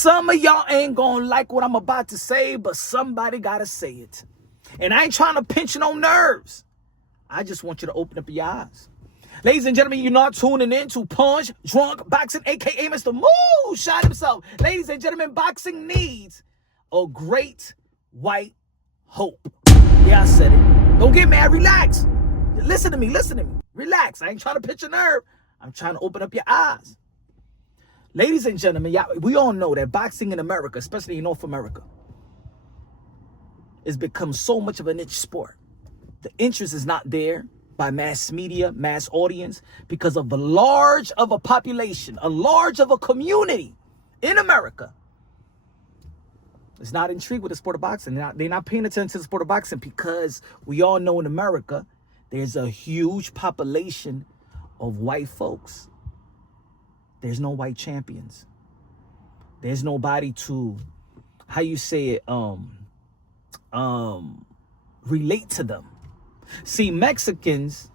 Some of y'all ain't gonna like what I'm about to say, but somebody gotta say it. And I ain't trying to pinch no nerves. I just want you to open up your eyes. Ladies and gentlemen, you're not tuning in to Punch Drunk Boxing, a.k.a. Mr. Moo shot himself. Ladies and gentlemen, boxing needs a great white hope. Yeah, I said it. Don't get mad. Relax. Listen to me. Relax. I ain't trying to pinch a nerve. I'm trying to open up your eyes. Ladies and gentlemen, we all know that boxing in America, especially in North America, has become so much of a niche sport. The interest is not there by mass media, mass audience, because of the large of a population, a large of a community in America. It's not intrigued with the sport of boxing. They're not paying attention to the sport of boxing because we all know in America, there's a huge population of white folks. There's no white champions. There's nobody to, how you say it, relate to them. See, Mexicans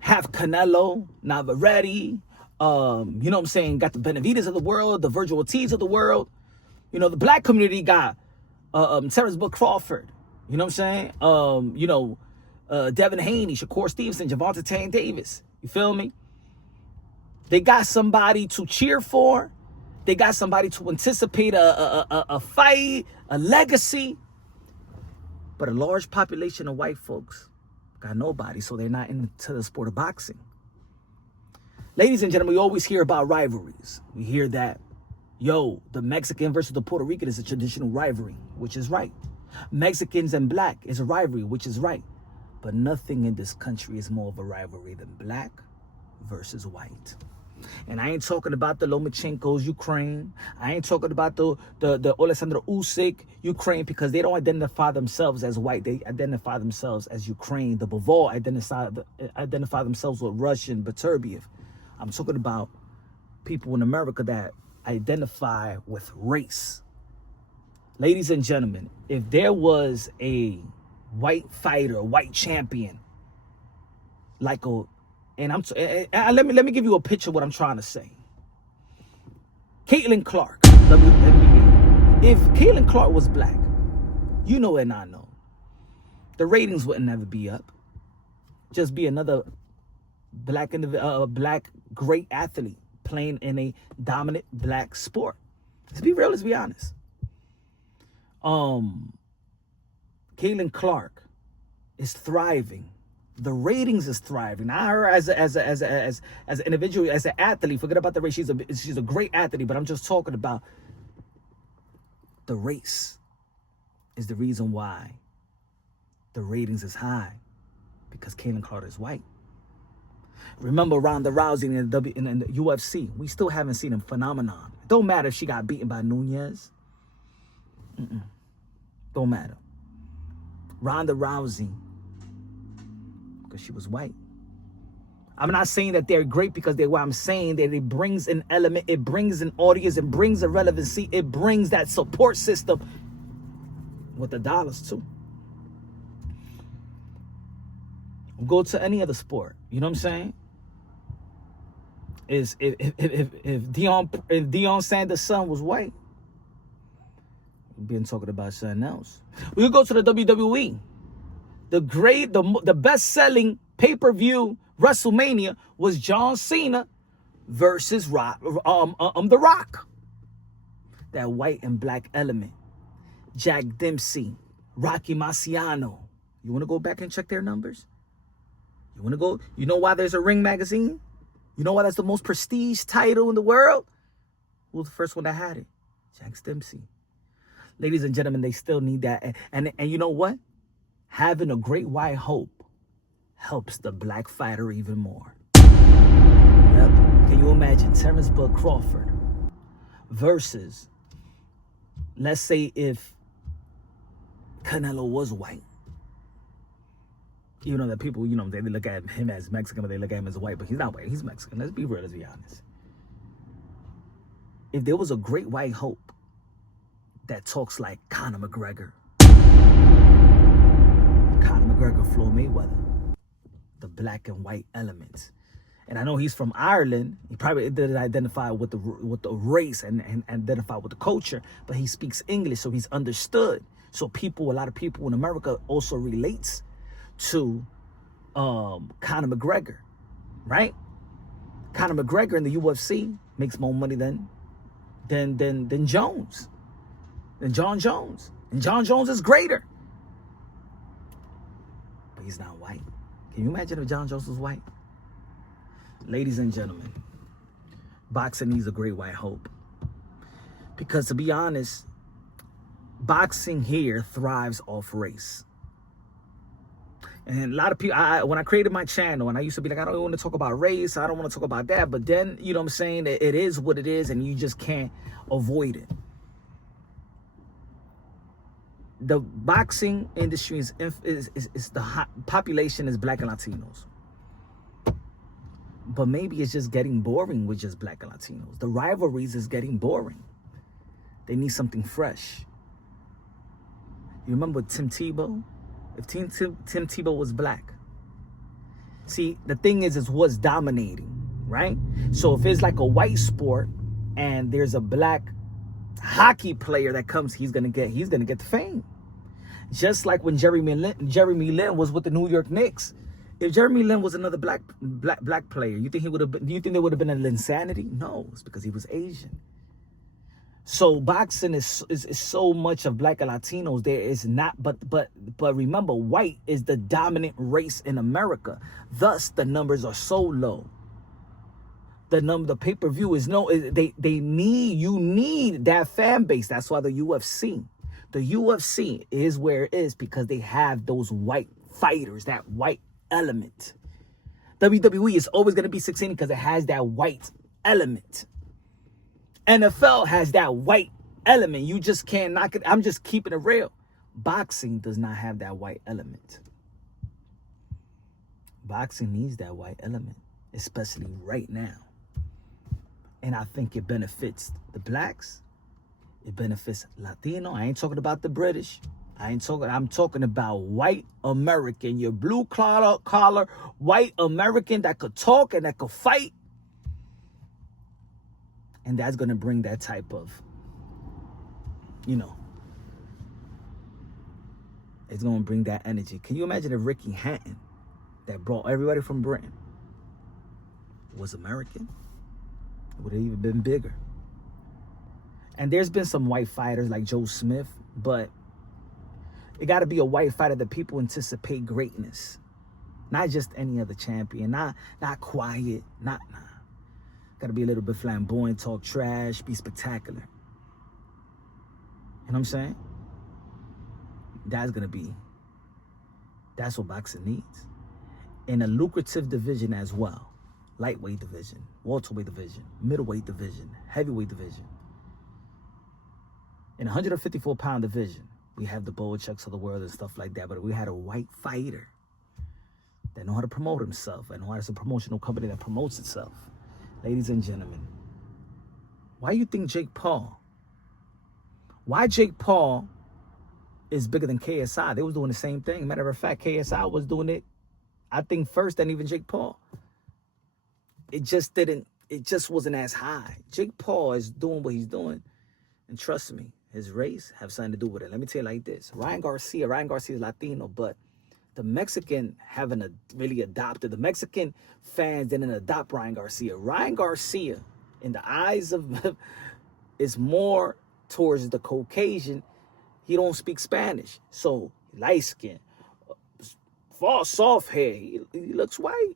have Canelo, Navarrete, you know what I'm saying, got the Benavides of the world, the Virgil Ortiz of the world. You know, the black community got Terence Crawford, you know what I'm saying? Devin Haney, Shakur Stevenson, Gervonta Davis, you feel me? They got somebody to cheer for. They got somebody to anticipate a fight, a legacy. But a large population of white folks got nobody, so they're not into the sport of boxing. Ladies and gentlemen, we always hear about rivalries. We hear that, the Mexican versus the Puerto Rican is a traditional rivalry, which is right. Mexicans and black is a rivalry, which is right. But nothing in this country is more of a rivalry than black versus white. And I ain't talking about the Lomachenkos, Ukraine. I ain't talking about the Alexander Usyk, Ukraine, because they don't identify themselves as white. They identify themselves as Ukraine. The Bivol identify themselves with Russian, Beterbiev. I'm talking about people in America that identify with race. Ladies and gentlemen, if there was a white fighter, white champion, like a, let me give you a picture of what I'm trying to say. Caitlin Clark, WNBA. If Caitlin Clark was black, you know and I know, the ratings wouldn't never be up. Just be another black great athlete playing in a dominant black sport. Let's be real. Let's be honest. Caitlin Clark is thriving. The ratings is thriving. Not her as an individual, as an athlete. Forget about the race. She's a great athlete, but I'm just talking about the race is the reason why the ratings is high, because Caitlin Clark is white. Remember Ronda Rousey in the UFC. We still haven't seen a phenomenon. It don't matter if she got beaten by Nunez. Don't matter. Ronda Rousey, because she was white. I'm not saying that they're great because they're white. I'm saying that it brings an element, it brings an audience, it brings a relevancy, it brings that support system with the dollars too. Go to any other sport. You know what I'm saying? If Deion Sanders' son was white, we've been talking about something else. We could go to the WWE. The best-selling pay-per-view WrestleMania was John Cena versus The Rock. That white and black element. Jack Dempsey, Rocky Marciano. You want to go back and check their numbers? You know why there's a Ring magazine? You know why that's the most prestige title in the world? Who was the first one that had it? Jack Dempsey. Ladies and gentlemen, they still need that. And you know what? Having a great white hope helps the black fighter even more. Yep. Can you imagine Terence Crawford versus, let's say if Canelo was white? You know that people, they look at him as Mexican, but they look at him as white, but he's not white. He's Mexican. Let's be real. Let's be honest. If there was a great white hope that talks like Conor McGregor, Floyd Mayweather, the black and white elements, And I know he's from Ireland. He probably didn't identify with the race and identify with the culture, but he speaks English, so he's understood. So a lot of people in America also relates to Conor McGregor, right? Conor McGregor in the UFC makes more money than Jones, than John Jones. And John Jones is greater. But he's not white. Can you imagine if John Jones was white? Ladies and gentlemen, boxing needs a great white hope. Because to be honest, boxing here thrives off race. And a lot of people, when I created my channel, and I used to be like, I don't want to talk about race, I don't want to talk about that. But then, you know what I'm saying, it is what it is, and you just can't avoid it. The boxing industry is the population is Black and Latinos. But maybe it's just getting boring with just Black and Latinos. The rivalries is getting boring. They need something fresh. You remember Tim Tebow? If Tim Tebow was black. See, the thing is what's dominating, right? So if it's like a white sport and there's a black hockey player that comes, he's gonna get the fame. Just like when Jeremy Lin was with the New York Knicks. If Jeremy Lin was another black player, you think he would have been? Do you think there would have been an insanity? No, it's because he was Asian. So boxing is so much of Black and Latinos. There is not, but remember, white is the dominant race in America. Thus, the numbers are so low. The pay-per-view is you need that fan base. That's why the UFC is where it is, because they have those white fighters, that white element. WWE is always going to be succeeding because it has that white element. NFL has that white element. You just can't knock it. I'm just keeping it real. Boxing does not have that white element. Boxing needs that white element, especially right now. And I think it benefits the blacks. It benefits Latino. I ain't talking about the British. I'm talking about white American, your blue collar white American that could talk and that could fight. And that's going to bring that type of, it's going to bring that energy. Can you imagine if Ricky Hatton, that brought everybody from Britain, was American? It would have even been bigger. And there's been some white fighters like Joe Smith, but it got to be a white fighter that people anticipate greatness. Not just any other champion. Not quiet. Nah. Got to be a little bit flamboyant, talk trash, be spectacular. You know what I'm saying? That's what boxing needs. In a lucrative division as well. Lightweight division, welterweight division, middleweight division, heavyweight division. In a 154-pound division, we have the Bowachucks of the world and stuff like that, but we had a white fighter that know how to promote himself and know how to a promotional company that promotes itself. Ladies and gentlemen, why you think Jake Paul is bigger than KSI? They was doing the same thing. Matter of fact, KSI was doing it, I think, first than even Jake Paul. It just wasn't as high. Jake Paul is doing what he's doing. And trust me, his race have something to do with it. Let me tell you like this. Ryan Garcia is Latino, but the Mexican haven't really adopted. The Mexican fans didn't adopt Ryan Garcia. Ryan Garcia, in the eyes of, is more towards the Caucasian. He don't speak Spanish. So, light skin, soft hair, he looks white.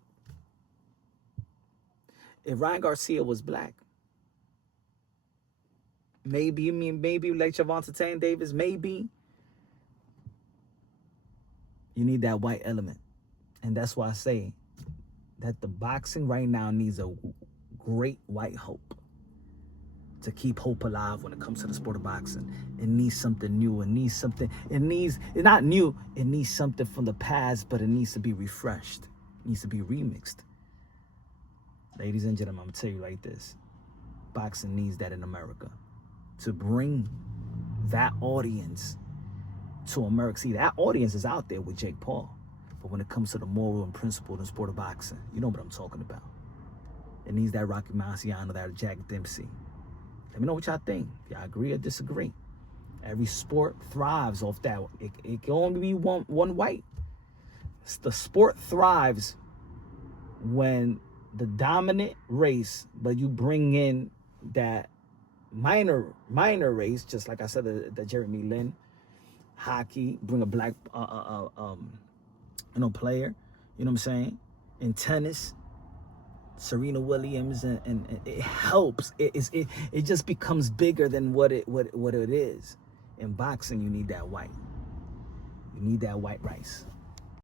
If Ryan Garcia was black, maybe like Gervonta Davis, maybe. You need that white element. And that's why I say that the boxing right now needs a great white hope to keep hope alive when it comes to the sport of boxing. It needs something new. It needs something from the past, but it needs to be refreshed. It needs to be remixed. Ladies and gentlemen, I'm going to tell you like this. Boxing needs that in America. To bring that audience to America. See, that audience is out there with Jake Paul. But when it comes to the moral and principle in the sport of boxing, you know what I'm talking about. It needs that Rocky Marciano, that Jack Dempsey. Let me know what y'all think. If y'all agree or disagree. Every sport thrives off that. It can only be one white. The sport thrives when the dominant race, but you bring in that minor race, just like I said, the Jeremy Lin. Hockey, bring a black player, you know what I'm saying? In tennis, Serena Williams, and it helps. It just becomes bigger than what it is. In boxing, you need that white. You need that white rice.